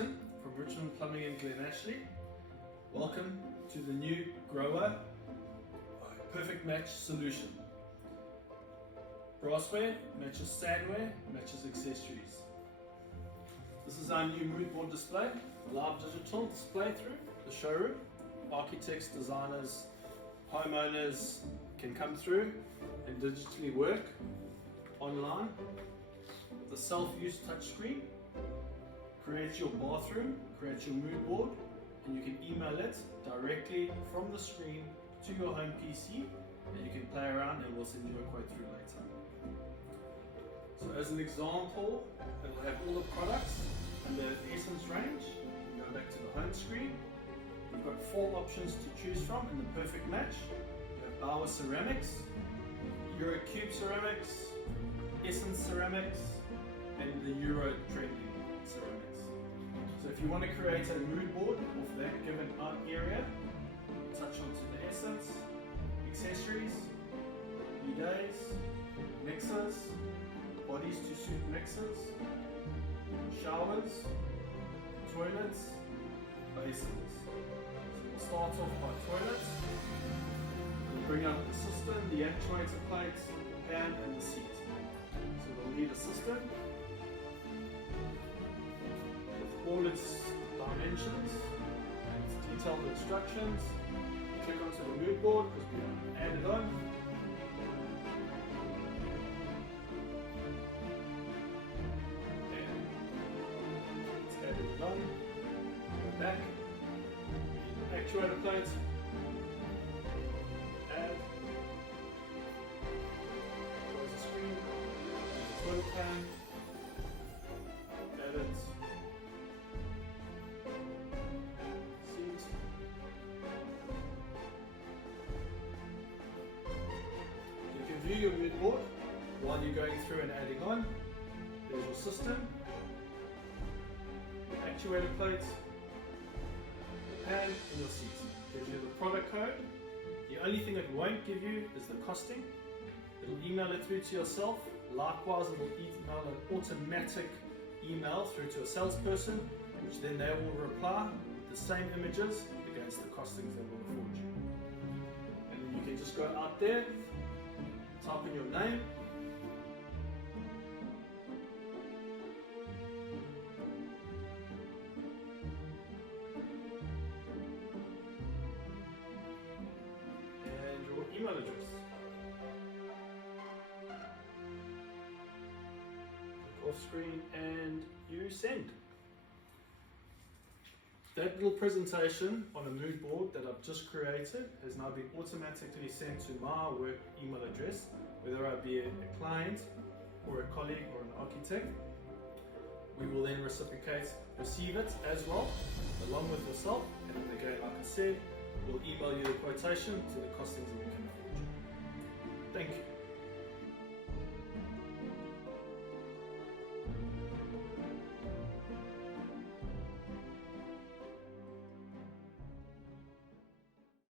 Martin from Richmond Plumbing in Glenashley. Welcome to the new GROHE Perfect Match solution. Brassware matches sandware, matches accessories. This is our new moodboard display, live digital display through the showroom. Architects, designers, homeowners can come through and digitally work online. The self-use touchscreen creates your bathroom, creates your mood board, and you can email it directly from the screen to your home PC, and you can play around and we'll send you a quote through later. So as an example, it will have all the products under the Essence range. You go back to the home screen. You've got 4 options to choose from in the Perfect Match. You have Bauer Ceramics, Eurocube Ceramics, Essence Ceramics, and the Euro Trending Ceramics. So if you want to create a mood board of that given area, touch onto the Essence, accessories, bidets, mixers, bodies to suit mixers, showers, toilets, basins. So we'll start off by toilets. We'll bring up the system, the actuator plates, the pan and the seat. So we'll need a system with all its dimensions, its detailed instructions. Click onto the mood board because we added on. And it's added on. Go back. Actuator plate. Add. Close the screen. Toilet pan. Add it. Seat. You can view your mood board while you're going through and adding on. There's your system, actuator plates, pan and your seat. Gives you the product code. The only thing it won't give you is the costing. It'll email it through to yourself. Likewise, it'll email an automatic email through to a salesperson, which then they will reply with the same images against the costings they will afford you. And then you can just go out there, type in your name, and your email address. Click off screen and you send. That little presentation on a mood board that I've just created has now been automatically sent to my work email address, whether I be a client or a colleague or an architect. We will then receive it as well, along with yourself, and then again, like I said, we'll email you the quotation to the costings that we can afford you. Thank you.